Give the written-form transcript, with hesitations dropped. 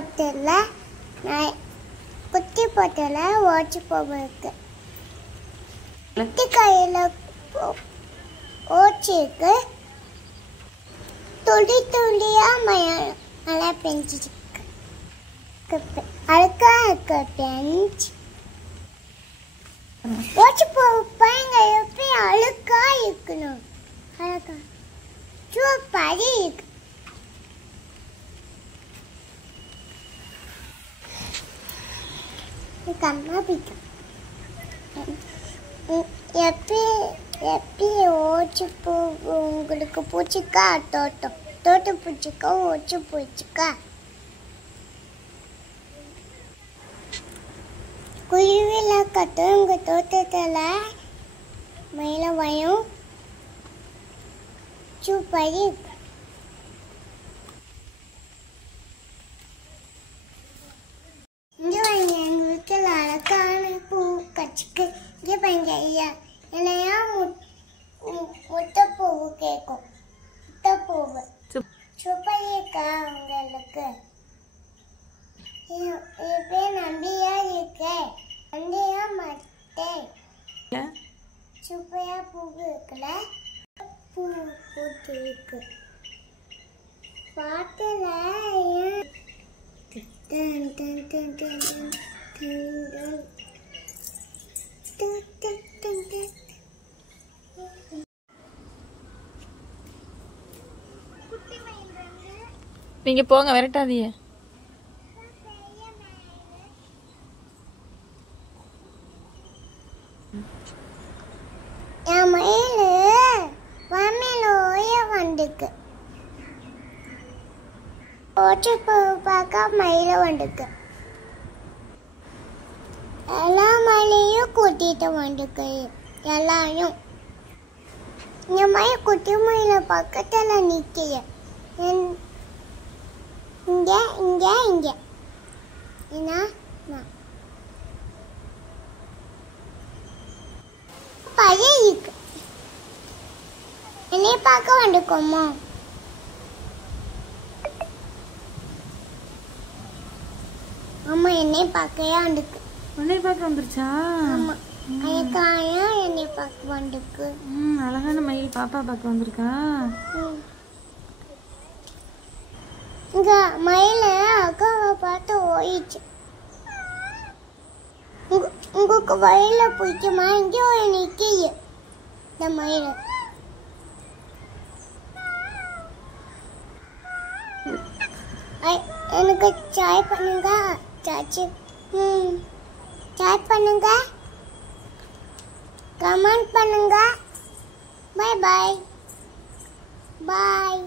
போட்டல குட்டி போட்டல ஓச்சு போயிருக்கு. குட்டி கையில ஓச்சு இருக்கு. துளி துளியா மழை பெஞ்சிருக்கு. அழுக்கா இருக்கு பெஞ்ச். ஓச்சு போங்க எப்படி அழுக்கா இருக்கணும். அழகா சூப்பர் இருக்கு. கம்மா பிடிக்கும். எப்படி ஓச்சு பூ உங்களுக்கு பூச்சிக்கா? தோட்டம் பூச்சிக்கா? ஓச்சு பூச்சிக்கா? குருவில கட்டும் உங்க தோட்டத்துல மேல வயும் சூப்பர் இருக்கு. எங்க வீட்டுல அழகான பூ கச்சிக்கு. இங்க பாருங்க ஐயா, என்னையா முட்டைப்பூவு கேட்கும். முட்டைப்பூவு சூப்பர் இருக்கா உங்களுக்கு? என் பேர் நம்பியா இருக்கு. நம்பியா மட்டை சூப்பரா பூவு இருக்குல்ல. பூ பூத்து இருக்கு. பாட்டுல நீங்க போங்க, விரட்டாதீங்க. என் மயிலு வாமையில ஓய வந்துக்கு. ஓச்சு பார்க்க மயில வந்துக்கு. எல்லா மயிலையும் கூட்டிட்டு வந்துக்கு. எல்லாரும் இந்த மயில் குட்டி மயில பக்கத்துல நிக்கிய. இங்க இங்க இங்க என்ன பழைய இருக்கு. என்னைய பார்க்க வந்துக்கோமா? ஆமா, என்னைய பார்க்கவே வந்துக்கு. உன்னை பார்க்க வந்துருச்சா? ஆமா, அழகாயா என்னைய பார்க்க வந்துக்கு. அழகான மயில் பாப்பா பார்க்க வந்திருக்கா. இங்க மயில அக்காவை பார்த்து ஓயிடுச்சு. உங்களுக்கு வயல பிடிக்குமா? இங்க ஒரு நிக்கிய இந்த மயில. எனக்கு சாய் பண்ணுங்க. சாச்சி சாய் பண்ணுங்க. கமெண்ட் பண்ணுங்க. பை பாய் பாய்.